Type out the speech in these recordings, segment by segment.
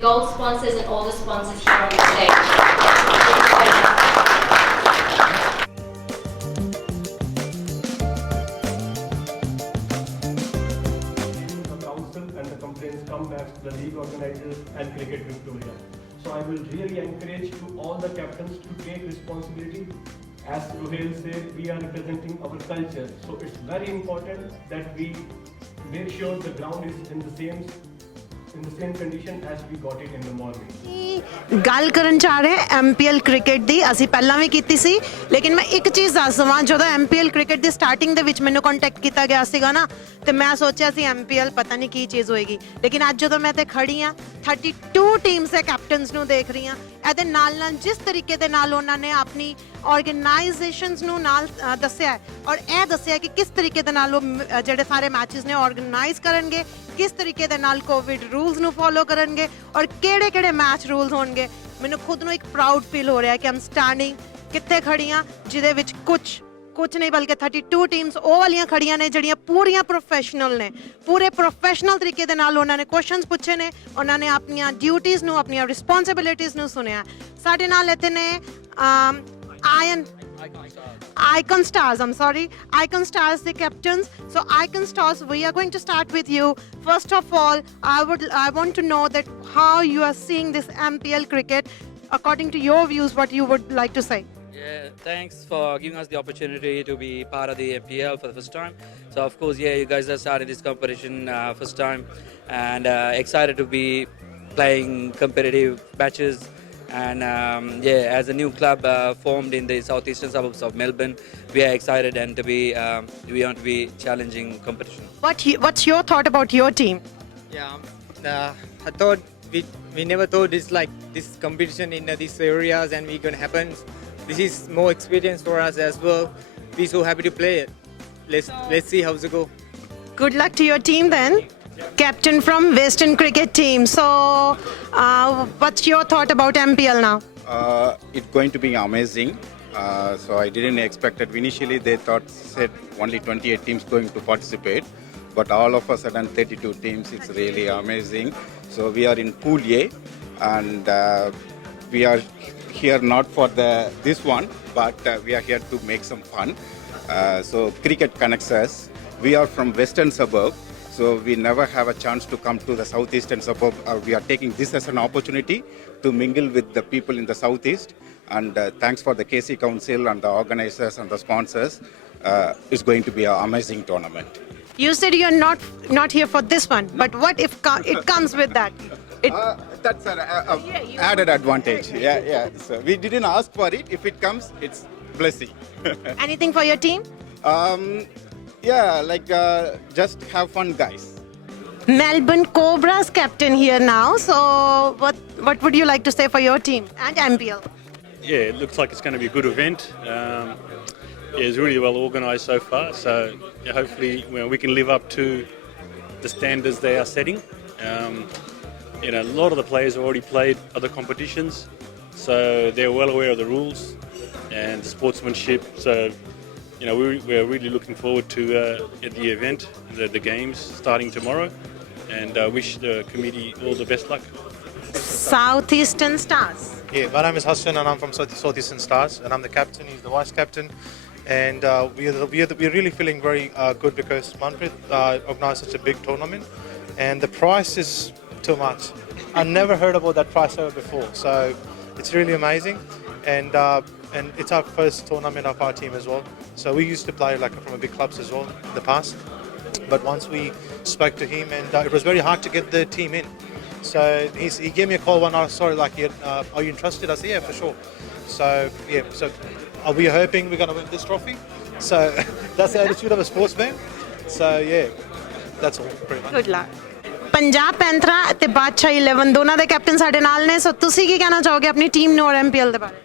gold sponsors and all the sponsors here on the stage. Thank you very much. The council and the complaints come back to the league organizers and Cricket Victoria. So I will really encourage to all the captains to take responsibility. As Rohel said, we are representing our culture. So it's very important that we make sure the ground is in the same condition as we got it in the morning. ਗੱਲ ਕਰਨ ਚਾਹ ਰਹੇ MPL cricket ਦੀ ਅਸੀਂ ਪਹਿਲਾਂ ਵੀ ਕੀਤੀ ਸੀ ਲੇਕਿਨ ਮੈਂ ਇੱਕ ਚੀਜ਼ ਦੱਸ ਦਵਾਂ ਜਦੋਂ MPL ਕ੍ਰਿਕਟ ਦੀ ਸਟਾਰਟਿੰਗ ਦੇ ਵਿੱਚ ਮੈਨੂੰ ਕੰਟੈਕਟ ਕੀਤਾ ਗਿਆ ਸੀਗਾ ਨਾ ਤੇ ਮੈਂ ਸੋਚਿਆ ਸੀ MPL ਪਤਾ ਨਹੀਂ ਕੀ ਚੀਜ਼ ਹੋਏਗੀ ਲੇਕਿਨ ਅੱਜ ਜਦੋਂ ਮੈਂ ਤੇ ਖੜੀ ਆ 32 ਟੀਮਸ ਦੇ ਕੈਪਟਨਸ ਨੂੰ ਦੇਖ ਰਹੀ ਆ ਇਹਦੇ ਨਾਲ ਨਾਲ ਜਿਸ ਤਰੀਕੇ ਦੇ ਨਾਲ ਉਹਨਾਂ ਨੇ ਆਪਣੀ ਆਰਗੇਨਾਈਜੇਸ਼ਨਸ ਨੂੰ ਨਾਲ ਦੱਸਿਆ ਹੈ ਔਰ ਇਹ ਦੱਸਿਆ ਕਿ ਕਿਸ ਤਰੀਕੇ ਦੇ ਨਾਲ ਉਹ ਜਿਹੜੇ ਸਾਰੇ ਮੈਚਸ ਨੇ ਆਰਗੇਨਾਈਜ਼ ਕਰਨਗੇ ਕਿਸ ਤਰੀਕੇ ਦੇ ਨਾਲ ਕੋਵਿਡ ਰੂਲਸ ਨੂੰ ਫੋਲੋ ਕਰਨਗੇ ਔਰ ਕਿਹੜੇ ਕਿਹੜੇ ਮੈਚ ਰੂਲਸ ਹੋਣਗੇ ਮੈਨੂੰ ਖੁਦ ਨੂੰ ਇੱਕ ਪ੍ਰਾਊਡ ਫੀਲ ਹੋ ਰਿਹਾ ਕਿ ਆਮ ਸਟੈਂਡਿੰਗ ਕਿੱਥੇ ਖੜੀਆਂ ਜਿਹਦੇ ਵਿੱਚ ਕੁਝ ਨਹੀਂ ਬਲਕਿ 32 ਟੀਮਸ ਉਹ ਵਾਲੀਆਂ ਖੜੀਆਂ ਨੇ ਜਿਹੜੀਆਂ ਪੂਰੀਆਂ ਪ੍ਰੋਫੈਸ਼ਨਲ ਨੇ ਪੂਰੇ ਪ੍ਰੋਫੈਸ਼ਨਲ ਤਰੀਕੇ ਦੇ ਨਾਲ ਉਹਨਾਂ ਨੇ ਕੁਐਸਚਨਸ ਪੁੱਛੇ ਨੇ ਉਹਨਾਂ ਨੇ ਆਪਣੀਆਂ ਡਿਊਟੀਆਂ ਨੂੰ ਆਪਣੀਆਂ ਰਿਸਪੌਂਸਿਬਿਲਿਟੀਆਂ ਨੂੰ ਸੁਣਿਆ ਸਾਡੇ ਨਾਲ ਇੱਥੇ ਨੇ Icon Stars, Icon Stars, the captains. So Icon Stars, we are going to start with you. First of all, I want to know that how you are seeing this MPL cricket. According to your views, what you would like to say? Yeah, thanks for giving us the opportunity to be part of the MPL for the first time. So of course, yeah, you guys are starting this competition first time, and excited to be playing competitive matches. And yeah, as a new club formed in the southeastern suburbs of Melbourne, we are excited and we want to be challenging competition. What's your thought about your team? Yeah, I thought we never thought it's like this competition in these areas and we're gonna happen. This is more experience for us as well. We're so happy to play it. Let's see how's it go. Good luck to your team then. Captain from Western cricket team. So, what's your thought about MPL now? It's going to be amazing. So I didn't expect it. Initially, they said only 28 teams going to participate, but all of a sudden 32 teams. It's really amazing. So we are in Pool A, and we are here not for this one, but we are here to make some fun. So cricket connects us. We are from Western suburb. So we never have a chance to come to the southeastern suburb. We are taking this as an opportunity to mingle with the people in the southeast. And thanks for the KC Council and the organizers and the sponsors. It's going to be an amazing tournament. You said you're not here for this one, but what if it comes with that? That's an added advantage. Yeah. So we didn't ask for it. If it comes, it's blessing. Anything for your team? Yeah, just have fun, guys. Melbourne Cobras captain here now. So what would you like to say for your team and MPL? Yeah, it looks like it's going to be a good event. Yeah, it's really well organised so far. So yeah, hopefully we can live up to the standards they are setting. A lot of the players have already played other competitions, so they're well aware of the rules and the sportsmanship. So we're really looking forward to the event, the games starting tomorrow, and wish the committee all the best luck. Southeastern Stars. Yeah, my name is Hassan and I'm from Southeastern Stars and I'm the captain, he's the vice captain, and we're really feeling very good because Manpreet organised such a big tournament and the price is too much. I never heard about that price ever before, so it's really amazing, and it's our first tournament of our team as well. So we used to play from a big clubs as well in the past, but once we spoke to him and it was very hard to get the team in. So he gave me a call one hour, sorry, are you interested? I said, yeah, for sure. So are we hoping we're going to win this trophy? So that's the attitude of a sportsman. So yeah, that's all pretty much. Good luck. Punjab ਪੈਂਥਰਾ ਤੇ ਬਾਦਸ਼ਾਹ 11 ਦੋਨਾਂ ਦੇ captain ਸਾਡੇ ਨਾਲ ਨੇ ਸੋ ਤੁਸੀਂ ਕੀ ਕਹਿਣਾ ਚਾਹੋਗੇ ਆਪਣੀ ਟੀਮ ਨੂੰ ਔਰ MPL ਦੇ ਬਾਰੇ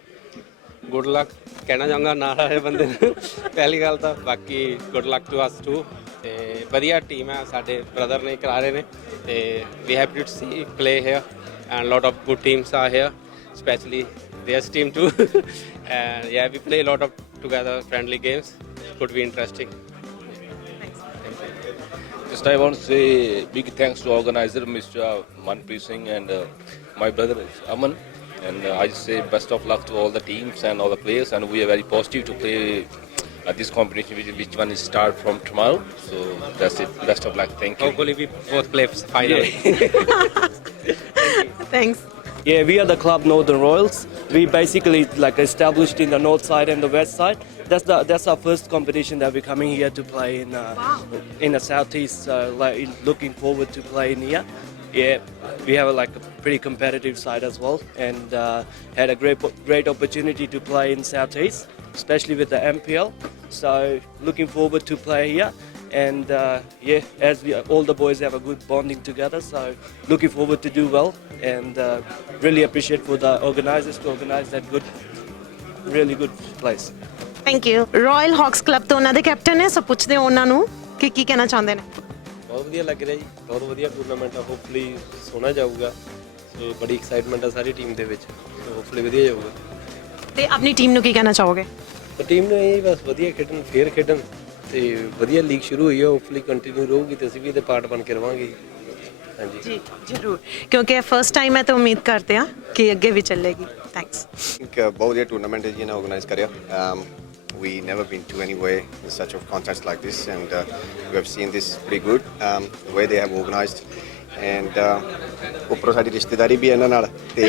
Good luck ਕਹਿਣਾ ਚਾਹਾਂਗਾ ਨਾਲ ਵਾਲੇ ਬੰਦੇ ਨੂੰ ਪਹਿਲੀ ਗੱਲ ਤਾਂ ਬਾਕੀ good luck to us too ਤੇ ਵਧੀਆ ਟੀਮ ਹੈ ਸਾਡੇ ਬ੍ਰਦਰ ਨੇ ਕਰਾ ਰਹੇ ਨੇ ਤੇ we happy to see play here and lot of good teams are here especially their team too and yeah we play a lot of together friendly games could be interesting. Just I want to say big thanks to organizer Mr. Manpreet Singh and my brother Aman, and I just say best of luck to all the teams and all the players, and we are very positive to play at this competition, which one is start from tomorrow. So that's it. Best of luck. Thank you. Hopefully we both play finally. Thanks Yeah, we are the club Northern Royals. We basically like established in the north side and the west side. That's our first competition that we're coming here to play in the southeast. Like looking forward to play in here. Yeah, we have like a pretty competitive side as well, and had a great opportunity to play in southeast, especially with the MPL. So looking forward to play here. And as all the boys have a good bonding together, so looking forward to do well, and really appreciate for the organisers to organise that really good place. Thank you Royal Hawks club ਤੋਂ ਉਹਨਾਂ ਦੇ captain ਨੇ, ਸੋ ਪੁੱਛਦੇ ਹਾਂ ਉਹਨਾਂ ਨੂੰ ਕਿ ਕੀ ਕਹਿਣਾ ਚਾਹੁੰਦੇ ਨੇ। ਬਹੁਤ ਵਧੀਆ ਲੱਗ ਰਿਹਾ ਜੀ, ਬਹੁਤ ਵਧੀਆ ਟੂਰਨਾਮੈਂਟ ਆ, ਹੋਪਫੁਲੀ ਸੋਹਣਾ ਜਾਊਗਾ। ਸੋ ਬੜੀ ਐਕਸਾਈਟਮੈਂਟ ਆ ਸਾਰੀ ਟੀਮ ਦੇ ਵਿੱਚ, ਸੋ ਹੋਪਫੁਲੀ ਵਧੀਆ ਜਾਊਗਾ। ਤੇ ਆਪਣੀ ਟੀਮ ਨੂੰ ਕੀ ਕਹਿਣਾ ਚਾਹੋਗੇ? ਤਾਂ ਟੀਮ ਨੂੰ ਇਹ ਬਸ ਵਧੀਆ ਖੇਡਣ, ਫੇਅਰ ਖੇਡਣ, ਤੇ ਵਧੀਆ ਲੀਗ ਸ਼ੁਰੂ ਹੋਈ ਹੈ, ਹੋਪਫੁਲੀ ਕੰਟੀਨਿਊ ਰਹੂਗੀ ਤੇ ਅਸੀਂ ਵੀ ਇਹਦੇ ਪਾਰਟ ਬਣ ਕੇ ਰਵਾਂਗੇ ਹਾਂਜੀ ਜੀ ਜ਼ਰੂਰ, ਕਿਉਂਕਿ ਇਹ ਫਸਟ ਟਾਈਮ ਹੈ ਤਾਂ ਉਮੀਦ ਕਰਦੇ ਹਾਂ ਕਿ ਅੱਗੇ ਵੀ ਚੱਲੇਗੀ। ਥੈਂਕਸ। ਇੱਕ ਬਹੁਤ ਵਧੀਆ ਟੂਰਨਾਮੈਂਟ ਹੈ ਜੀ ਇਹਨਾਂ ਆਰਗੇਨਾਈਜ਼ ਕਰਿਆ। We never been to anywhere in such of contests like this, and we have seen this pretty good the way they have organized, and ਉੱਪਰੋਂ ਸਾਡੀ ਰਿਸ਼ਤੇਦਾਰੀ ਵੀ ਇਹਨਾਂ ਨਾਲ ਤੇ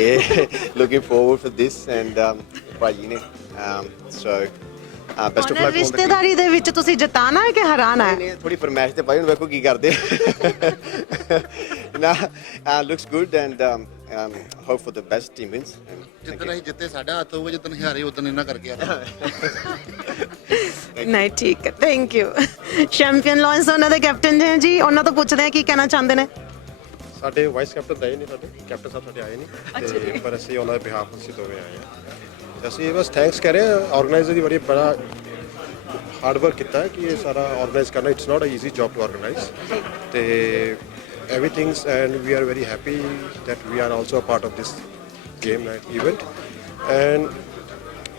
looking forward for this, and ਭਾਜੀ ਨੇ so best of luck। ਰਿਸ਼ਤੇਦਾਰੀ ਦੇ ਵਿੱਚ ਤੁਸੀਂ ਜਿਤਾਣਾ ਹੈ ਕਿ ਹਰਾਣਾ ਹੈ? ਥੋੜੀ ਫਰਮਾਇਸ਼ ਤੇ ਭਾਈ ਹੁਣ ਵੇਖੋ ਕੀ ਕਰਦੇ ਨਾ। looks good, and hope for the best team wins। ਜਿੱਦਣ ਅਸੀਂ ਜਿੱਤੇ ਸਾਡਾ ਹੱਥ ਹੋਊਗਾ, ਜਿੱਦਣ ਹਾਰੇ ਉਦੋਂ ਇਹਨਾਂ ਕਰਕੇ ਆ। ਨਹੀਂ ਠੀਕ ਹੈ, ਥੈਂਕ ਯੂ। ਚੈਂਪੀਅਨ ਲਾਇਨਸ ਉਹਨਾਂ ਦੇ ਕੈਪਟਨ ਜੀ, ਉਹਨਾਂ ਤੋਂ ਪੁੱਛਦੇ ਆ ਕੀ ਕਹਿਣਾ ਚਾਹੁੰਦੇ ਨੇ। ਸਾਡੇ ਵਾਈਸ ਕੈਪਟਨ ਤਾਂ ਆਏ ਨਹੀਂ, ਸਾਡੇ ਕੈਪਟਨ ਸਾਹਿਬ ਸਾਡੇ ਆਏ ਨਹੀਂ, ਤੇ ਪਰ ਅਸੀਂ ਉਹਨਾਂ ਦੇ ਬਿਹਾਫ ਅਸੀਂ ਦੋਵੇਂ ਆਏ ਹਾਂ। ਅਸੀਂ ਬਸ ਥੈਂਕਸ ਕਰ ਰਹੇ ਹਾਂ ਆਰਗੇਨਾਈਜ਼ਰ ਦੀ, ਬੜੀ ਬੜਾ ਹਾਰਡ ਵਰਕ ਕੀਤਾ ਹੈ ਕਿ ਇਹ ਸਾਰਾ ਆਰਗੇਨਾਈਜ਼ ਕਰਨਾ। It's not a easy job to organise, ਤੇ everything's, and we are very happy that we are also a part of this game night event, and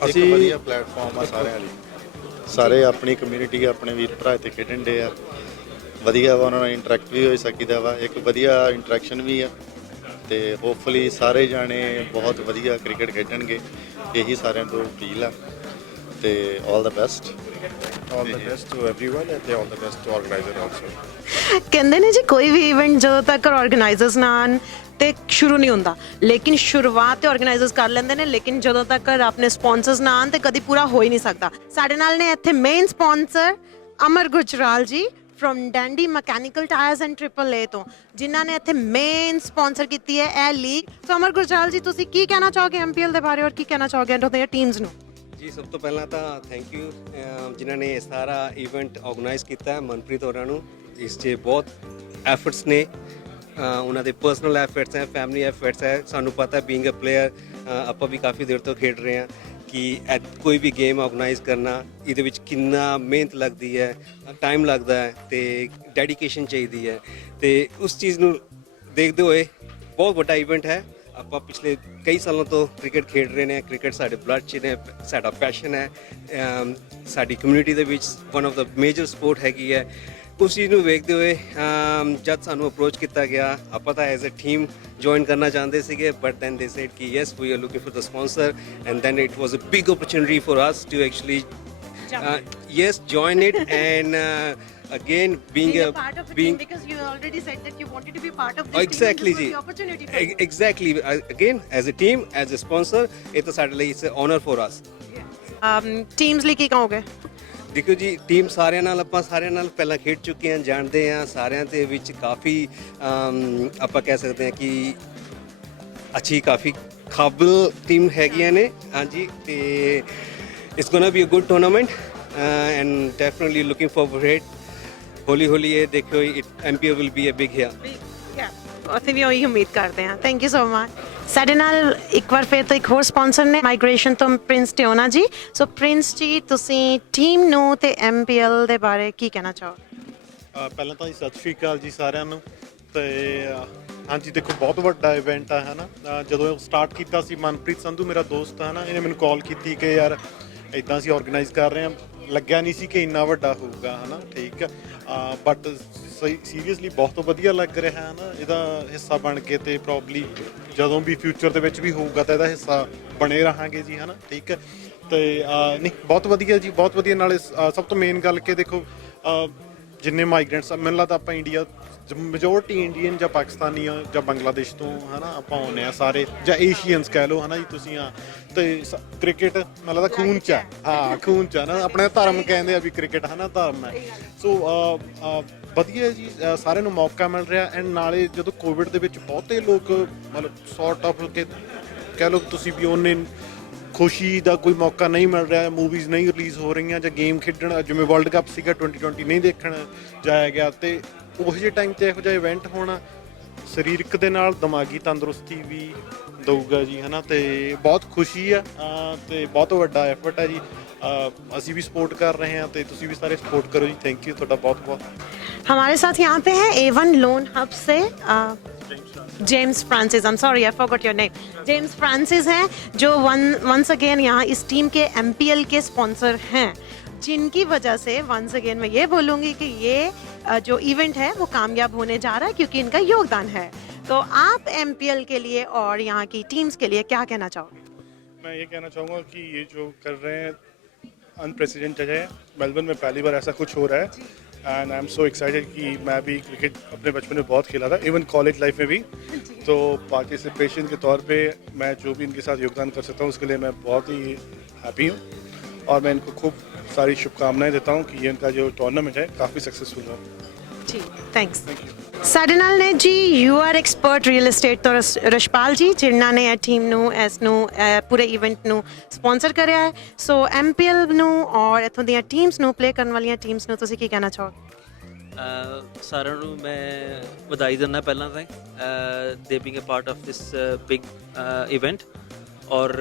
ਅਸੀਂ ਵਧੀਆ ਪਲੇਟਫਾਰਮ ਆ ਸਾਰਿਆਂ ਲਈ, ਸਾਰੇ ਆਪਣੀ ਕਮਿਊਨਿਟੀ ਆਪਣੇ ਵੀਰ ਭਰਾ ਇੱਥੇ ਖੇਡਣ ਦੇ ਆ, ਵਧੀਆ ਵਾ, ਉਹਨਾਂ ਨਾਲ ਇੰਟਰੈਕਟ ਵੀ ਹੋ ਸਕਦਾ ਵਾ, ਇੱਕ ਵਧੀਆ ਇੰਟਰੈਕਸ਼ਨ ਵੀ ਆ, ਤੇ ਹੋਪਫੁਲੀ ਸਾਰੇ ਜਾਣੇ ਬਹੁਤ ਵਧੀਆ ਕ੍ਰਿਕਟ ਖੇਡਣਗੇ, ਇਹੀ ਸਾਰਿਆਂ ਤੋਂ ਅਪੀਲ ਆ, ਤੇ ਆਲ ਦਾ best. all the best to everyone, and all the best to organizer also। ਕਹਿੰਦੇ ਨੇ ਜੀ ਕੋਈ ਵੀ ਇਵੈਂਟ ਜਦੋਂ ਤੱਕ ਆਰਗੇਨਾਈਜ਼ਰਸ ਨਾ ਆਉਣ ਤੇ ਸ਼ੁਰੂ ਨਹੀਂ ਹੁੰਦਾ, ਲੇਕਿਨ ਸ਼ੁਰੂਆਤ ਤੇ ਆਰਗੇਨਾਈਜ਼ਰਸ ਕਰ ਲੈਂਦੇ ਨੇ, ਲੇਕਿਨ ਜਦੋਂ ਤੱਕ ਆਪਣੇ ਸਪਾਂਸਰਸ ਨਾ ਆਉਣ ਤੇ ਕਦੀ ਪੂਰਾ ਹੋ ਹੀ ਨਹੀਂ ਸਕਦਾ। ਸਾਡੇ ਨਾਲ ਨੇ ਇੱਥੇ ਮੇਨ ਸਪਾਂਸਰ ਅਮਰ ਗੁਜਰਾਲ ਜੀ from dandy mechanical tyres and AAA ਤੋਂ, ਜਿਨ੍ਹਾਂ ਨੇ ਇੱਥੇ ਮੇਨ ਸਪਾਂਸਰ ਕੀਤੀ ਹੈ ਇਹ ਲੀਗ। ਸੋ ਅਮਰ ਗੁਜਰਾਲ ਜੀ, ਤੁਸੀਂ ਕੀ ਕਹਿਣਾ ਚਾਹੋਗੇ MPL ਦੇ ਬਾਰੇ, ਔਰ ਕੀ ਕਹਿਣਾ ਚਾਹੋਗੇ ਉਹਦੀਆਂ ਟੀਮਸ ਨੂੰ? ਜੀ ਸਭ ਤੋਂ ਪਹਿਲਾਂ ਤਾਂ ਥੈਂਕ ਯੂ ਜਿਨ੍ਹਾਂ ਨੇ ਇਹ ਸਾਰਾ ਇਵੈਂਟ ਆਰਗੇਨਾਈਜ਼ ਕੀਤਾ, ਮਨਪ੍ਰੀਤ ਹੋਰਾਂ ਨੂੰ। ਇਸ 'ਚ ਬਹੁਤ ਐਫਰਟਸ ਨੇ, ਉਹਨਾਂ ਦੇ ਪਰਸਨਲ ਐਫਰਟਸ ਹੈ, ਫੈਮਿਲੀ ਐਫਰਟਸ ਹੈ। ਸਾਨੂੰ ਪਤਾ ਬੀਇੰਗ ਅ ਪਲੇਅਰ, ਆਪਾਂ ਵੀ ਕਾਫੀ ਦੇਰ ਤੋਂ ਖੇਡ ਰਹੇ ਹਾਂ, ਕਿ ਕੋਈ ਵੀ ਗੇਮ ਆਰਗੇਨਾਈਜ਼ ਕਰਨਾ, ਇਹਦੇ ਵਿੱਚ ਕਿੰਨਾ ਮਿਹਨਤ ਲੱਗਦੀ ਹੈ, ਟਾਈਮ ਲੱਗਦਾ ਹੈ, ਤੇ ਡੈਡੀਕੇਸ਼ਨ ਚਾਹੀਦੀ ਹੈ। ਤੇ ਉਸ ਚੀਜ਼ ਨੂੰ ਦੇਖਦੇ ਹੋਏ ਬਹੁਤ ਵੱਡਾ ਇਵੈਂਟ ਹੈ। ਆਪਾਂ ਪਿਛਲੇ ਕਈ ਸਾਲਾਂ ਤੋਂ ਕ੍ਰਿਕਟ ਖੇਡ ਰਹੇ ਨੇ, ਕ੍ਰਿਕਟ ਸਾਡੇ ਬਲੱਡ 'ਚ ਨੇ, ਸਾਡਾ ਪੈਸ਼ਨ ਹੈ, ਸਾਡੀ ਕਮਿਊਨਿਟੀ ਦੇ ਵਿੱਚ one of the major support ਹੈਗੀ ਹੈ। ਉਸ ਚੀਜ਼ ਨੂੰ ਵੇਖਦੇ ਹੋਏ ਜਦ ਸਾਨੂੰ ਅਪਰੋਚ ਕੀਤਾ ਗਿਆ, ਆਪਾਂ ਤਾਂ ਐਜ਼ ਅ ਟੀਮ ਜੁਆਇਨ ਕਰਨਾ ਚਾਹੁੰਦੇ ਸੀਗੇ, ਬਟ ਦੈਨ ਦੇ ਸੈਡ ਕਿ yes we are looking for the sponsor, and then it was a big opportunity for us to actually yes join it, and again being a part of a being team, because you already said that you wanted to be part of this exactly team, ji, this was the opportunity for you. exactly, again as a team, as a sponsor, ਇਹ ਤਾਂ ਸਾਡੇ ਲਈ it's an honor for us। Teams ਲਈ ਕੀ ਕਹੋਗੇ? ਦੇਖੋ ਜੀ, team ਸਾਰਿਆਂ ਨਾਲ ਆਪਾਂ ਸਾਰਿਆਂ ਨਾਲ ਪਹਿਲਾਂ ਖੇਡ ਚੁੱਕੇ ਹਾਂ, ਜਾਣਦੇ ਹਾਂ, ਸਾਰਿਆਂ ਦੇ ਵਿੱਚ ਕਾਫੀ ਆਪਾਂ ਕਹਿ ਸਕਦੇ ਹਾਂ ਕਿ ਅੱਛੀ, ਕਾਫੀ ਕਾਬਲ ਟੀਮ ਹੈਗੀਆਂ ਨੇ। ਹਾਂਜੀ, ਤੇ it's gonna be a good tournament, and definitely looking forward it. ਹੌਲੀ ਹੌਲੀ ਇਹ ਦੇਖੋ, MPL will be a big here. ਅਸੀਂ ਵੀ ਉਹੀ ਉਮੀਦ ਕਰਦੇ ਹਾਂ। Thank you so much. ਸਾਡੇ ਨਾਲ ਇੱਕ ਵਾਰ ਫਿਰ ਤੋਂ ਇੱਕ ਹੋਰ ਸਪਾਂਸਰ ਨੇ ਮਾਈਗ੍ਰੇਸ਼ਨ ਤੋਂ, ਪ੍ਰਿੰਸ ਟਿਓਨਾ ਜੀ। ਸੋ ਪ੍ਰਿੰਸ ਜੀ, ਤੁਸੀਂ ਟੀਮ ਨੂੰ ਤੇ MPL ਦੇ ਬਾਰੇ ਕੀ ਕਹਿਣਾ ਚਾਹੋਗੇ? ਪਹਿਲਾਂ ਤਾਂ ਜੀ ਸਤਿ ਸ਼੍ਰੀ ਅਕਾਲ ਜੀ ਸਾਰਿਆਂ ਨੂੰ। ਤੇ ਹਾਂਜੀ, ਦੇਖੋ ਬਹੁਤ ਵੱਡਾ ਇਵੈਂਟ ਆ, ਹੈ ਨਾ। ਜਦੋਂ ਸਟਾਰਟ ਕੀਤਾ ਸੀ, ਮਨਪ੍ਰੀਤ ਸੰਧੂ ਮੇਰਾ ਦੋਸਤ ਹੈ ਨਾ, ਇਹਨੇ ਮੈਨੂੰ ਕਾਲ ਕੀਤੀ ਕਿ ਯਾਰ ਇੱਦਾਂ ਅਸੀਂ ਆਰਗੇਨਾਈਜ਼ ਕਰ ਰਹੇ ਹਾਂ, ਲੱਗਿਆ ਨਹੀਂ ਸੀ ਕਿ ਇੰਨਾ ਵੱਡਾ ਹੋਊਗਾ ਹਨਾ ਠੀਕ ਹੈ ਬਟ ਸੀਰੀਅਸਲੀ ਬਹੁਤ ਵਧੀਆ ਲੱਗ ਰਿਹਾ ਹੈ ਨਾ ਇਹਦਾ ਹਿੱਸਾ ਬਣ ਕੇ ਤੇ ਪ੍ਰੋਬਬਲੀ ਜਦੋਂ ਵੀ ਫਿਊਚਰ ਦੇ ਵਿੱਚ ਵੀ ਹੋਊਗਾ ਤਾਂ ਇਹਦਾ ਹਿੱਸਾ ਬਣੇ ਰਹਾਂਗੇ ਜੀ ਹਨਾ ਠੀਕ ਹੈ ਤੇ ਨਹੀਂ ਬਹੁਤ ਵਧੀਆ ਜੀ ਬਹੁਤ ਵਧੀਆ ਨਾਲੇ ਸਭ ਤੋਂ ਮੇਨ ਗੱਲ ਕਿ ਦੇਖੋ ਜਿੰਨੇ ਮਾਈਗ੍ਰੈਂਟਸ ਮੈਨੂੰ ਲੱਗਦਾ ਆਪਾਂ ਇੰਡੀਆ ਮੈਜੋਰਟੀ ਇੰਡੀਅਨ ਜਾਂ ਪਾਕਿਸਤਾਨੀ ਜਾਂ ਬੰਗਲਾਦੇਸ਼ ਤੋਂ ਹਨਾ ਆਪਾਂ ਆਉਂਦੇ ਆ ਸਾਰੇ ਜਾਂ ਏਸ਼ੀਅਨਸ ਕਹਿ ਲਓ ਹਨਾ ਜੀ ਤੁਸੀਂ ਆ ਤੇ ਕ੍ਰਿਕਟ ਮੈਨੂੰ ਲੱਗਦਾ ਖੂਨ ਚ ਹਾਂ ਖੂਨ ਚ ਨਾ ਆਪਣੇ ਧਰਮ ਕਹਿੰਦੇ ਆ ਵੀ ਕ੍ਰਿਕਟ ਹਨਾ ਧਰਮ ਹੈ ਸੋ ਵਧੀਆ ਜੀ ਸਾਰਿਆਂ ਨੂੰ ਮੌਕਾ ਮਿਲ ਰਿਹਾ ਐਂਡ ਨਾਲੇ ਜਦੋਂ ਕੋਵਿਡ ਦੇ ਵਿੱਚ ਬਹੁਤੇ ਲੋਕ ਮਤਲਬ ਸੌਰਟ ਆਫ ਕੇ ਕਹਿ ਲਓ ਤੁਸੀਂ ਵੀ ਉਹਨੇ ਖੁਸ਼ੀ ਦਾ ਕੋਈ ਮੌਕਾ ਨਹੀਂ ਮਿਲ ਰਿਹਾ ਮੂਵੀਜ਼ ਨਹੀਂ ਰਿਲੀਜ਼ ਹੋ ਰਹੀਆਂ ਜਾਂ ਗੇਮ ਖੇਡਣ ਜਿਵੇਂ ਵਰਲਡ ਕੱਪ ਸੀਗਾ 2020 ਨਹੀਂ ਦੇਖਣ ਜਾਇਆ ਗਿਆ ਤੇ ਉਹ ਜਿਹੇ ਟਾਈਮ 'ਤੇ ਇਹੋ ਜਿਹਾ ਇਵੈਂਟ ਹੋਣਾ ਸਰੀਰਕ ਦੇ ਨਾਲ ਦਿਮਾਗੀ ਤੰਦਰੁਸਤੀ ਵੀ ਦਊਗਾ ਜੀ ਹੈ ਨਾ ਤੇ ਬਹੁਤ ਖੁਸ਼ੀ ਆ ਤੇ ਬਹੁਤ ਵੱਡਾ ਐਫਰਟ ਹੈ ਜੀ ਅਸੀਂ ਵੀ ਸਪੋਰਟ ਕਰ ਰਹੇ ਹਾਂ ਤੇ ਤੁਸੀਂ ਵੀ ਸਾਰੇ ਸਪੋर्ट करो जी थैंक यू ਤੁਹਾਡਾ बहुत बहुत हमारे साथ यहाँ पे है A1 लोन हब से James Francis I am sorry I forgot your name James Francis हैं जो वंस अगेन यहाँ इस टीम के MPL के स्पॉन्सर हैं जिनकी वजह से वंस अगेन मैं ये बोलूँगी कि ये जो इवेंट है वो कामयाब होने जा रहा है क्योंकि इनका योगदान है तो आप MPL के लिए और यहाँ की टीम्स के लिए क्या कहना चाहोगे? मैं ये कहना चाहूँगा कि ये जो कर रहे हैं अनप्रेसिडेंटेड है मेलबर्न में पहली बार ऐसा कुछ हो रहा है and I am so excited कि मैं भी क्रिकेट अपने बचपन में बहुत खेला था इवन कॉलेज लाइफ में भी तो पार्टिसिपेशन के तौर पे मैं जो भी इनके साथ योगदान कर सकता हूँ उसके लिए मैं बहुत ही हैप्पी हूँ और मैं इनको खूब सारी शुभकामनाएं देता हूँ कि ये इनका जो टूर्नामेंट है काफ़ी सक्सेसफुल हो जी थैंक्स ਸਾਡੇ ਨਾਲ ਨੇ ਜੀ you are expert real estate ਤੋਂ ਰਸ਼ਪਾਲ ਜੀ ਜਿਨ੍ਹਾਂ ਨੇ ਇਹ ਟੀਮ ਨੂੰ ਇਸ ਨੂੰ ਪੂਰੇ ਇਵੈਂਟ ਨੂੰ ਸਪਾਂਸਰ ਕਰਿਆ ਹੈ ਸੋ MPL ਨੂੰ ਔਰ ਇੱਥੋਂ ਦੀਆਂ ਟੀਮਸ ਨੂੰ ਪਲੇ ਕਰਨ ਵਾਲੀਆਂ ਟੀਮਸ ਨੂੰ ਤੁਸੀਂ ਕੀ ਕਹਿਣਾ ਚਾਹੋਗੇ ਸਾਰਿਆਂ ਨੂੰ ਮੈਂ ਵਧਾਈ ਦਿੰਦਾ ਪਹਿਲਾਂ ਤਾਂ ਦੇ being a part of this big event ਔਰ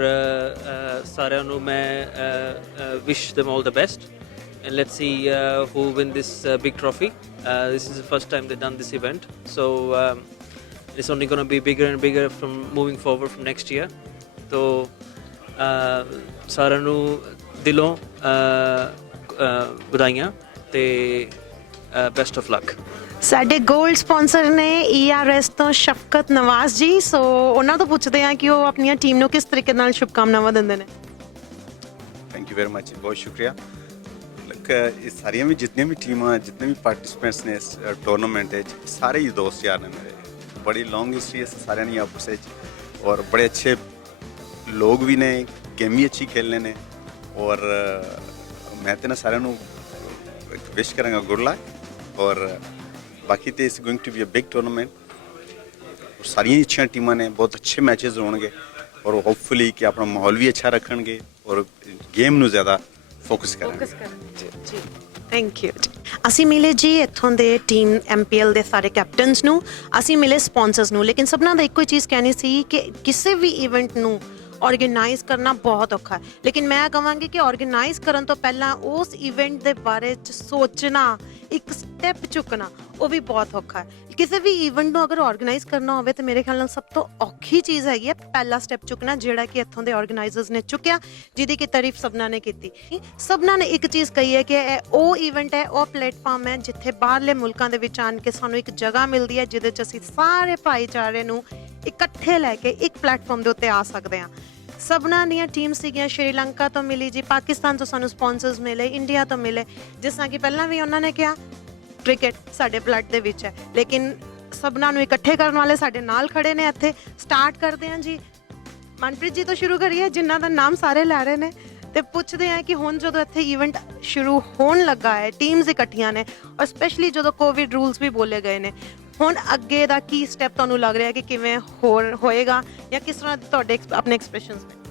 ਸਾਰਿਆਂ ਨੂੰ ਮੈਂ ਵਿਸ਼ them all the best and let's see who win this big trophy. This is the first time they've done this event, so it's only going to be bigger and bigger from moving forward from next year. So ਸਾਰਿਆਂ ਨੂੰ ਦਿਲੋਂ ਵਧਾਈਆਂ ਤੇ best of luck. ਸਾਡੇ 골ਡ sponsor ਨੇ ERS ਤੋਂ ਸ਼ਫਕਤ ਨਵਾਜ਼ ਜੀ ਸੋ ਉਹਨਾਂ ਤੋਂ ਪੁੱਛਦੇ ਆ ਕਿ ਉਹ ਆਪਣੀਆਂ ਟੀਮ ਨੂੰ ਕਿਸ ਤਰੀਕੇ ਨਾਲ ਸ਼ੁਭਕਾਮਨਾਵਾਂ ਦਿੰਦੇ ਨੇ थैंक यू वेरी मच बहुत शुक्रिया ये सारिया भी जितनी भी टीम जितने भी पार्टिसिपेंट्स ने इस टूर्नामेंट सारे ही दोस्त यार ने मेरे बड़ी लॉन्ग हिस्ट्री है सारे ने आपस और बड़े अच्छे लोग भी ने गेम भी अच्छी खेलने ने और मैं तो ना सारे विश करांगा गुड लक और बाकी तो is going to be a big tournament और सारिया ही अच्छी टीमां ने बहुत अच्छे मैचेस होंगे और होपफुली कि अपना माहौल भी अच्छा रखेंगे और गेम ਨੂੰ ज़्यादा ਫੋਕਸ ਕਰਾਂਗੇ ਜੀ ਥੈਂਕ ਯੂ ਅਸੀਂ ਮਿਲੇ ਜੀ ਇੱਥੋਂ ਦੇ ਟੀਮ MPL ਦੇ ਸਾਰੇ ਕੈਪਟਨਸ ਨੂੰ ਅਸੀਂ ਮਿਲੇ ਸਪਾਂਸਰਸ ਨੂੰ ਲੇਕਿਨ ਸਭਨਾਂ ਦਾ ਇੱਕੋ ਹੀ ਚੀਜ਼ ਕਹਿਣੀ ਸੀ ਕਿ ਕਿਸੇ ਵੀ ਇਵੈਂਟ ਨੂੰ ਆਰਗੇਨਾਈਜ਼ ਕਰਨਾ ਬਹੁਤ ਔਖਾ ਹੈ ਲੇਕਿਨ ਮੈਂ ਕਹਾਂਗੀ ਕਿ ਆਰਗੇਨਾਈਜ਼ ਕਰਨ ਤੋਂ ਪਹਿਲਾਂ ਉਸ ਇਵੈਂਟ ਦੇ ਬਾਰੇ ਚ ਸੋਚਣਾ ਇੱਕ ਸਟੈਪ ਚੁੱਕਣਾ ਉਹ ਵੀ ਬਹੁਤ ਔਖਾ ਹੈ ਕਿਸੇ ਵੀ ਇਵੈਂਟ ਨੂੰ ਅਗਰ ਆਰਗੇਨਾਈਜ਼ ਕਰਨਾ ਹੋਵੇ ਤਾਂ ਮੇਰੇ ਖਿਆਲ ਨਾਲ ਸਭ ਤੋਂ ਔਖੀ ਚੀਜ਼ ਹੈਗੀ ਹੈ ਪਹਿਲਾ ਸਟੈਪ ਚੁੱਕਣਾ ਜਿਹੜਾ ਕਿ ਇੱਥੋਂ ਦੇ ਆਰਗੇਨਾਈਜ਼ਰਸ ਨੇ ਚੁੱਕਿਆ ਜਿਹਦੀ ਕਿ ਤਾਰੀਫ ਸਭਨਾਂ ਨੇ ਕੀਤੀ ਸਭਨਾਂ ਨੇ ਇੱਕ ਚੀਜ਼ ਕਹੀ ਹੈ ਕਿ ਇਹ ਉਹ ਇਵੈਂਟ ਹੈ ਉਹ ਪਲੇਟਫਾਰਮ ਹੈ ਜਿੱਥੇ ਬਾਹਰਲੇ ਮੁਲਕਾਂ ਦੇ ਵਿੱਚ ਆਣ ਕੇ ਸਾਨੂੰ ਇੱਕ ਜਗ੍ਹਾ ਮਿਲਦੀ ਹੈ ਜਿਹਦੇ 'ਚ ਅਸੀਂ ਸਾਰੇ ਭਾਈਚਾਰੇ ਨੂੰ ਇਕੱਠੇ ਲੈ ਕੇ ਇੱਕ ਪਲੇਟਫਾਰਮ ਦੇ ਉੱਤੇ ਆ ਸਕਦੇ ਹਾਂ ਸਭਨਾਂ ਦੀਆਂ ਟੀਮ ਸੀਗੀਆਂ ਸ਼੍ਰੀਲੰਕਾ ਤੋਂ ਮਿਲੀ ਜੀ ਪਾਕਿਸਤਾਨ ਤੋਂ ਸਾਨੂੰ ਸਪਾਂਸਰਸ ਮਿਲੇ ਇੰਡੀਆ ਤੋਂ ਮਿਲੇ ਜਿਸ ਤਰ੍ਹਾਂ ਕਿ ਪਹਿਲਾਂ ਵੀ ਉਹਨਾਂ ਨੇ ਕਿਹਾ ਕ੍ਰਿਕਟ ਸਾਡੇ ਬਲੱਡ ਦੇ ਵਿੱਚ ਹੈ ਲੇਕਿਨ ਸਭਨਾਂ ਨੂੰ ਇਕੱਠੇ ਕਰਨ ਵਾਲੇ ਸਾਡੇ ਨਾਲ ਖੜੇ ਨੇ ਇੱਥੇ ਸਟਾਰਟ ਕਰਦੇ ਹਾਂ ਜੀ ਮਨਪ੍ਰੀਤ ਜੀ ਤੋਂ ਸ਼ੁਰੂ ਕਰੀਏ ਜਿਨ੍ਹਾਂ ਦਾ ਨਾਮ ਸਾਰੇ ਲੈ ਰਹੇ ਨੇ ਤੇ ਪੁੱਛਦੇ ਆ ਕਿ ਹੁਣ ਜਦੋਂ ਇੱਥੇ ਇਵੈਂਟ ਸ਼ੁਰੂ ਹੋਣ ਲੱਗਾ ਹੈ ਟੀਮਸ ਇਕੱਠੀਆਂ ਨੇ ਔਰ ਸਪੈਸ਼ਲੀ ਜਦੋਂ ਕੋਵਿਡ ਰੂਲਸ ਵੀ ਬੋਲੇ ਗਏ ਨੇ ਹੁਣ ਅੱਗੇ ਦਾ ਕੀ ਸਟੈਪ ਤੁਹਾਨੂੰ ਲੱਗ ਰਿਹਾ ਕਿ ਕਿਵੇਂ ਹੋਏਗਾ ਜਾਂ ਕਿਸ ਤਰ੍ਹਾਂ ਤੁਹਾਡੇ ਆਪਣੇ ਐਕਸਪ੍ਰੈਸ਼ਨਸ ਨੇ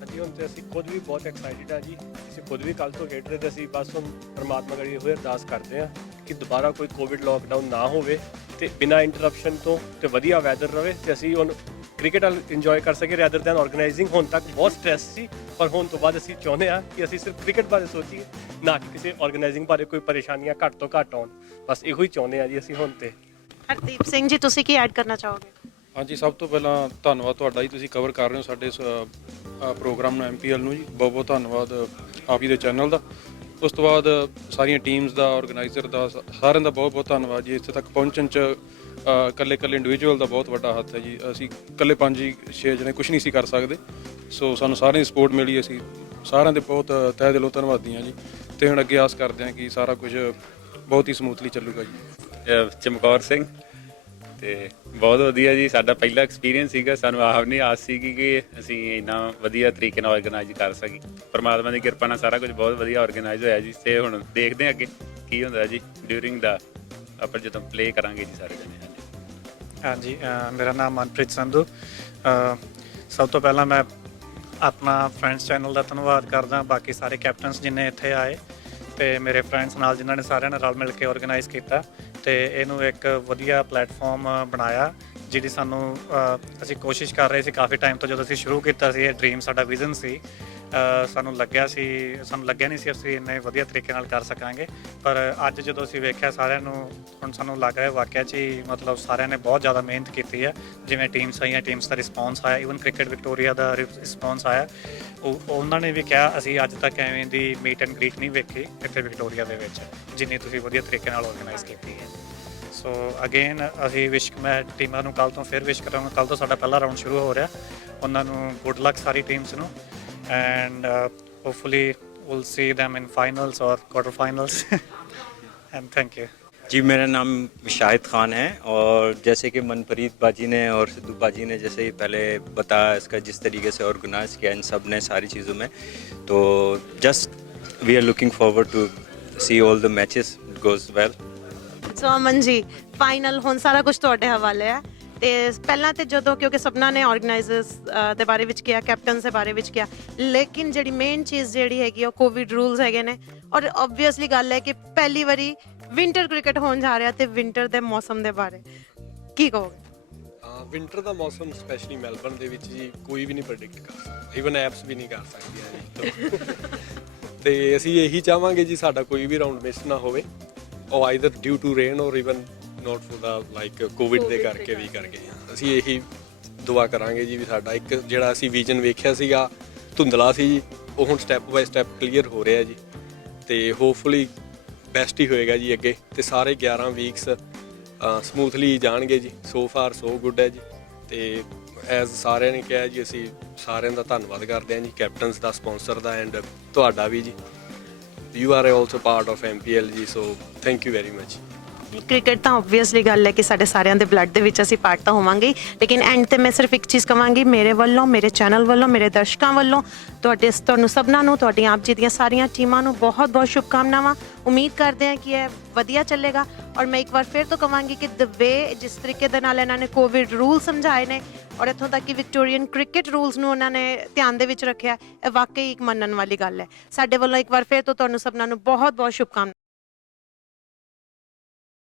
ਹਾਂਜੀ ਹੁਣ ਤੇ ਅਸੀਂ ਖੁਦ ਵੀ ਬਹੁਤ ਐਕਸਾਈਟਿਡ ਆ ਜੀ ਅਸੀਂ ਖੁਦ ਵੀ ਕੱਲ੍ਹ ਤੋਂ ਖੇਡ ਰਹੇ ਤੇ ਅਸੀਂ ਬਸ ਹੁਣ ਪਰਮਾਤਮਾ ਕਰੀ ਹੋਏ ਅਰਦਾਸ ਕਰਦੇ ਹਾਂ ਕਿ ਦੁਬਾਰਾ ਕੋਈ ਕੋਵਿਡ ਲੋਕਡਾਊਨ ਨਾ ਹੋਵੇ ਤੇ ਬਿਨਾਂ ਇੰਟਰਪਸ਼ਨ ਤੋਂ ਤੇ ਵਧੀਆ ਵੈਦਰ ਰਵੇ ਤੇ ਅਸੀਂ ਹੁਣ ਕ੍ਰਿਕਟ ਇੰਜੋਏ ਕਰ ਸਕੀਏ ਰੈਦਰ ਦੈਨ ਆਰਗੇਨਾਈਜ਼ਿੰਗ ਹੁਣ ਤੱਕ ਬਹੁਤ ਸਟ੍ਰੈਸ ਸੀ ਪਰ ਹੁਣ ਤੋਂ ਬਾਅਦ ਅਸੀਂ ਚਾਹੁੰਦੇ ਹਾਂ ਕਿ ਅਸੀਂ ਸਿਰਫ ਕ੍ਰਿਕਟ ਬਾਰੇ ਸੋਚੀਏ ਨਾ ਕਿ ਕਿਸੇ ਆਰਗੇਨਾਈਜ਼ਿੰਗ ਬਾਰੇ ਕੋਈ ਪਰੇਸ਼ਾਨੀਆਂ ਘੱਟ ਤੋਂ ਘੱਟ ਆਉਣ ਬਸ ਇਹੋ ਹੀ ਚਾਹੁੰਦੇ ਹਾਂ ਜੀ ਅਸੀਂ ਹੁਣ ਤੇ ਹਰਦੀਪ ਸਿੰਘ ਜੀ ਤੁਸੀਂ ਕੀ ਐਡ ਕਰਨਾ ਚਾਹੋਗੇ ਹਾਂਜੀ ਸਭ ਤੋਂ ਪਹਿਲਾਂ ਧੰਨਵਾਦ ਤੁਹਾਡਾ ਜੀ ਤੁਸੀਂ ਕਵਰ ਕਰ ਰਹੇ ਹੋ ਸਾਡੇ ਇਸ ਪ੍ਰੋਗਰਾਮ ਨੂੰ MPL ਨੂੰ ਜੀ ਬਹੁਤ ਬਹੁਤ ਧੰਨਵਾਦ ਆਪ ਜੀ ਦੇ ਚੈਨਲ ਦਾ ਉਸ ਤੋਂ ਬਾਅਦ ਸਾਰੀਆਂ ਟੀਮਸ ਦਾ, ਆਰਗੇਨਾਈਜ਼ਰ ਦਾ, ਸਾਰਿਆਂ ਦਾ ਬਹੁਤ ਬਹੁਤ ਧੰਨਵਾਦ ਜੀ। ਇੱਥੇ ਤੱਕ ਪਹੁੰਚਣ 'ਚ ਇਕੱਲੇ ਇੰਡੀਵਿਜੂਅਲ ਦਾ ਬਹੁਤ ਵੱਡਾ ਹੱਥ ਹੈ ਜੀ। ਅਸੀਂ ਇਕੱਲੇ 5-6 ਜਣੇ ਕੁਝ ਨਹੀਂ ਸੀ ਕਰ ਸਕਦੇ, ਸੋ ਸਾਨੂੰ ਸਾਰਿਆਂ ਦੀ ਸਪੋਰਟ ਮਿਲੀ। ਅਸੀਂ ਸਾਰਿਆਂ ਦੇ ਬਹੁਤ ਤਹਿ ਦਿਲੋਂ ਧੰਨਵਾਦੀ ਹਾਂ ਜੀ, ਤੇ ਹੁਣ ਅੱਗੇ ਆਸ ਕਰਦੇ ਹਾਂ ਕਿ ਸਾਰਾ ਕੁਝ ਬਹੁਤ ਹੀ ਸਮੂਥਲੀ ਚੱਲੂਗਾ ਜੀ। ਚਮਕੌਰ ਸਿੰਘ ਤੇ ਬਹੁਤ ਵਧੀਆ ਜੀ, ਸਾਡਾ ਪਹਿਲਾ ਐਕਸਪੀਰੀਅੰਸ ਸੀਗਾ। ਸਾਨੂੰ ਆਪ ਨਹੀਂ ਆਸ ਸੀਗੀ ਕਿ ਅਸੀਂ ਇੰਨਾ ਵਧੀਆ ਤਰੀਕੇ ਨਾਲ ਆਰਗੇਨਾਈਜ਼ ਕਰ ਸਕੀ। ਪਰਮਾਤਮਾ ਦੀ ਕਿਰਪਾ ਨਾਲ ਸਾਰਾ ਕੁਝ ਬਹੁਤ ਵਧੀਆ ਆਰਗੇਨਾਈਜ਼ ਹੋਇਆ ਜੀ, ਤੇ ਹੁਣ ਦੇਖਦੇ ਹਾਂ ਅੱਗੇ ਕੀ ਹੁੰਦਾ ਜੀ ਡਿਊਰਿੰਗ ਦਾ, ਆਪਾਂ ਜਦੋਂ ਪਲੇ ਕਰਾਂਗੇ ਜੀ ਸਾਰੇ ਜਣੇ। ਹਾਂਜੀ, ਮੇਰਾ ਨਾਮ ਮਨਪ੍ਰੀਤ ਸੰਧੂ। ਸਭ ਤੋਂ ਪਹਿਲਾਂ ਮੈਂ ਆਪਣਾ ਫਰੈਂਡਸ ਚੈਨਲ ਦਾ ਧੰਨਵਾਦ ਕਰਦਾ, ਬਾਕੀ ਸਾਰੇ ਕੈਪਟਨਸ ਜਿੰਨੇ ਇੱਥੇ ਆਏ ਤੇ ਮੇਰੇ ਫਰੈਂਡਸ ਨਾਲ ਜਿਨ੍ਹਾਂ ਨੇ ਸਾਰਿਆਂ ਨੇ ਰਲ ਮਿਲ ਕੇ ਆਰਗੇਨਾਈਜ਼ ਕੀਤਾ ਤੇ ਇਹਨੂੰ ਇੱਕ ਵਧੀਆ ਪਲੇਟਫਾਰਮ ਬਣਾਇਆ, ਜਿਹਦੀ ਸਾਨੂੰ ਅਸੀਂ ਕੋਸ਼ਿਸ਼ ਕਰ ਰਹੇ ਸੀ ਕਾਫੀ ਟਾਈਮ ਤੋਂ। ਜਦੋਂ ਅਸੀਂ ਸ਼ੁਰੂ ਕੀਤਾ ਸੀ ਇਹ ਡ੍ਰੀਮ, ਸਾਡਾ ਵਿਜ਼ਨ ਸੀ, ਸਾਨੂੰ ਲੱਗਿਆ ਨਹੀਂ ਸੀ ਅਸੀਂ ਇੰਨੇ ਵਧੀਆ ਤਰੀਕੇ ਨਾਲ ਕਰ ਸਕਾਂਗੇ, ਪਰ ਅੱਜ ਜਦੋਂ ਅਸੀਂ ਵੇਖਿਆ ਸਾਰਿਆਂ ਨੂੰ, ਹੁਣ ਸਾਨੂੰ ਲੱਗ ਰਿਹਾ ਵਾਕਿਆ 'ਚ ਹੀ ਮਤਲਬ ਸਾਰਿਆਂ ਨੇ ਬਹੁਤ ਜ਼ਿਆਦਾ ਮਿਹਨਤ ਕੀਤੀ ਹੈ। ਜਿਵੇਂ ਟੀਮਸ ਆਈਆਂ, ਟੀਮਸ ਦਾ ਰਿਸਪੌਂਸ ਆਇਆ, ਈਵਨ ਕ੍ਰਿਕਟ ਵਿਕਟੋਰੀਆ ਦਾ ਰਿਸਪੌਂਸ ਆਇਆ। ਉਹਨਾਂ ਨੇ ਵੀ ਕਿਹਾ ਅਸੀਂ ਅੱਜ ਤੱਕ ਐਵੇਂ ਦੀ ਮੀਟ ਐਂਡ ਗ੍ਰੀਟ ਨਹੀਂ ਵੇਖੀ ਇੱਥੇ ਵਿਕਟੋਰੀਆ ਦੇ ਵਿੱਚ, ਜਿੰਨੀ ਤੁਸੀਂ ਵਧੀਆ ਤਰੀਕੇ ਨਾਲ ਆਰਗੇਨਾਈਜ਼ ਕੀਤੀ ਹੈ। ਸੋ ਅਗੇਨ ਅਸੀਂ ਮੈਂ ਟੀਮਾਂ ਨੂੰ ਕੱਲ੍ਹ ਤੋਂ ਫਿਰ ਵਿਸ਼ ਕਰਾਂਗਾ। ਕੱਲ੍ਹ ਤੋਂ ਸਾਡਾ ਪਹਿਲਾ ਰਾਊਂਡ ਸ਼ੁਰੂ ਹੋ ਰਿਹਾ, ਉਹਨਾਂ ਨੂੰ ਗੁੱਡ ਲੱਕ ਸਾਰੀ ਟੀਮਸ ਨੂੰ, and hopefully we'll see them in finals or quarter finals and thank you। जी, मेरा नाम शाहिद ख़ान है, और जैसे कि मनप्रीत बाजी ने और सिद्धू बाजी ने जैसे ही पहले बताया, इसका जिस तरीके से ऑर्गेनाइज किया इन सब ने सारी चीज़ों में, तो just we are looking forward to see all the matches goes well. So Aman ji, final ਹੁਣ ਸਾਰਾ ਕੁਝ ਤੁਹਾਡੇ ਹਵਾਲੇ ਹੈ। ਤੇ ਪਹਿਲਾਂ ਤੇ ਜਦੋਂ ਕਿਉਂਕਿ ਸਭਨਾਂ ਨੇ ਆਰਗੇਨਾਈਜ਼ਰਸ ਦੇ ਬਾਰੇ ਵਿੱਚ ਕਿਹਾ, ਕੈਪਟਨਸ ਦੇ ਬਾਰੇ ਵਿੱਚ ਕਿਹਾ, ਲੇਕਿਨ ਜਿਹੜੀ ਮੇਨ ਚੀਜ਼ ਜਿਹੜੀ ਹੈਗੀ ਉਹ ਕੋਵਿਡ ਰੂਲਸ ਹੈਗੇ ਨੇ, ਔਰ ਓਬਵੀਅਸਲੀ ਗੱਲ ਹੈ ਕਿ ਪਹਿਲੀ ਵਾਰੀ ਵਿੰਟਰ ਕ੍ਰਿਕਟ ਹੋਣ ਜਾ ਰਿਹਾ, ਤੇ ਵਿੰਟਰ ਦੇ ਮੌਸਮ ਦੇ ਬਾਰੇ ਕੀ ਕਹੋਗੇ? ਵਿੰਟਰ ਦਾ ਮੌਸਮ ਸਪੈਸ਼ਲੀ ਮੈਲਬਰਨ ਦੇ ਵਿੱਚ ਜੀ ਕੋਈ ਵੀ ਨਹੀਂ ਪ੍ਰੈਡਿਕਟ ਕਰ ਸਕਦਾ, ਈਵਨ ਐਪਸ ਵੀ ਨਹੀਂ ਕਰ ਸਕਦੀਆਂ ਜੀ। ਤੇ ਅਸੀਂ ਇਹੀ ਚਾਹਾਂਗੇ ਜੀ ਸਾਡਾ ਕੋਈ ਵੀ ਰਾਊਂਡ ਮਿਸ ਨਾ ਹੋਵੇ, ਉਹ ਆਈਦਰ ਡਿਊ ਟੂ ਰੇਨ ਔਰ even note for the like Covid ਦੇ ਕਰਕੇ ਵੀ ਕਰ ਗਏ। ਅਸੀਂ ਇਹੀ ਦੁਆ ਕਰਾਂਗੇ ਜੀ ਵੀ ਸਾਡਾ ਇੱਕ ਜਿਹੜਾ ਅਸੀਂ ਵਿਜ਼ਨ ਵੇਖਿਆ ਸੀਗਾ ਧੁੰਦਲਾ ਸੀ ਜੀ, ਉਹ ਹੁਣ ਸਟੈਪ ਬਾਏ ਸਟੈਪ ਕਲੀਅਰ ਹੋ ਰਿਹਾ ਜੀ, ਤੇ ਹੋਪਫੁਲੀ ਬੈਸਟ ਹੀ ਹੋਏਗਾ ਜੀ ਅੱਗੇ, ਤੇ ਸਾਰੇ 11 ਵੀਕਸ ਸਮੂਥਲੀ ਜਾਣਗੇ ਜੀ। ਸੋ ਫਾਰ ਸੋ ਗੁੱਡ ਹੈ ਜੀ, ਤੇ ਐਜ਼ ਸਾਰਿਆਂ ਨੇ ਕਿਹਾ ਜੀ, ਅਸੀਂ ਸਾਰਿਆਂ ਦਾ ਧੰਨਵਾਦ ਕਰਦੇ ਹਾਂ ਜੀ, ਕੈਪਟਨਸ ਦਾ, ਸਪੋਂਸਰ ਦਾ, ਐਂਡ ਤੁਹਾਡਾ ਵੀ ਜੀ। You are also part of MPL ਜੀ, so thank you very much. Cricket ਤਾਂ ਓਬਵੀਅਸਲੀ ਗੱਲ ਹੈ ਕਿ ਸਾਡੇ ਸਾਰਿਆਂ ਦੇ ਬਲੱਡ ਦੇ ਵਿੱਚ ਅਸੀਂ ਪਾਰਟ ਤਾਂ ਹੋਵਾਂਗੇ, ਲੇਕਿਨ ਐਂਡ ਤੇ ਮੈਂ ਸਿਰਫ ਇੱਕ ਚੀਜ਼ ਕਹਾਂਗੀ, ਮੇਰੇ ਵੱਲੋਂ, ਮੇਰੇ ਚੈਨਲ ਵੱਲੋਂ, ਮੇਰੇ ਦਰਸ਼ਕਾਂ ਵੱਲੋਂ ਤੁਹਾਨੂੰ ਸਭਨਾਂ ਨੂੰ, ਤੁਹਾਡੀਆਂ ਆਪ ਜੀ ਦੀਆਂ ਸਾਰੀਆਂ ਟੀਮਾਂ ਨੂੰ ਬਹੁਤ ਬਹੁਤ ਸ਼ੁਭਕਾਮਨਾਵਾਂ। ਉਮੀਦ ਕਰਦੇ ਹਾਂ ਕਿ ਇਹ ਵਧੀਆ ਚੱਲੇਗਾ, ਔਰ ਮੈਂ ਇੱਕ ਵਾਰ ਫਿਰ ਤੋਂ ਕਹਾਂਗੀ ਕਿ ਦ ਵੇ ਜਿਸ ਤਰੀਕੇ ਦੇ ਨਾਲ ਇਹਨਾਂ ਨੇ ਕੋਵਿਡ ਰੂਲ ਸਮਝਾਏ ਨੇ, ਔਰ ਇੱਥੋਂ ਤੱਕ ਕਿ ਵਿਕਟੋਰੀਅਨ ਕ੍ਰਿਕਟ ਰੂਲਸ ਨੂੰ ਉਹਨਾਂ ਨੇ ਧਿਆਨ ਦੇ ਵਿੱਚ ਰੱਖਿਆ, ਇਹ ਵਾਕਈ ਇੱਕ ਮੰਨਣ ਵਾਲੀ ਗੱਲ ਹੈ। ਸਾਡੇ ਵੱਲੋਂ ਇੱਕ ਵਾਰ ਫਿਰ ਤੋਂ ਤੁਹਾਨੂੰ ਸਭਨਾਂ ਨੂੰ ਬਹੁਤ ਬਹੁਤ ਸ਼ੁਭਕਾਮਨਾਵਾਂ।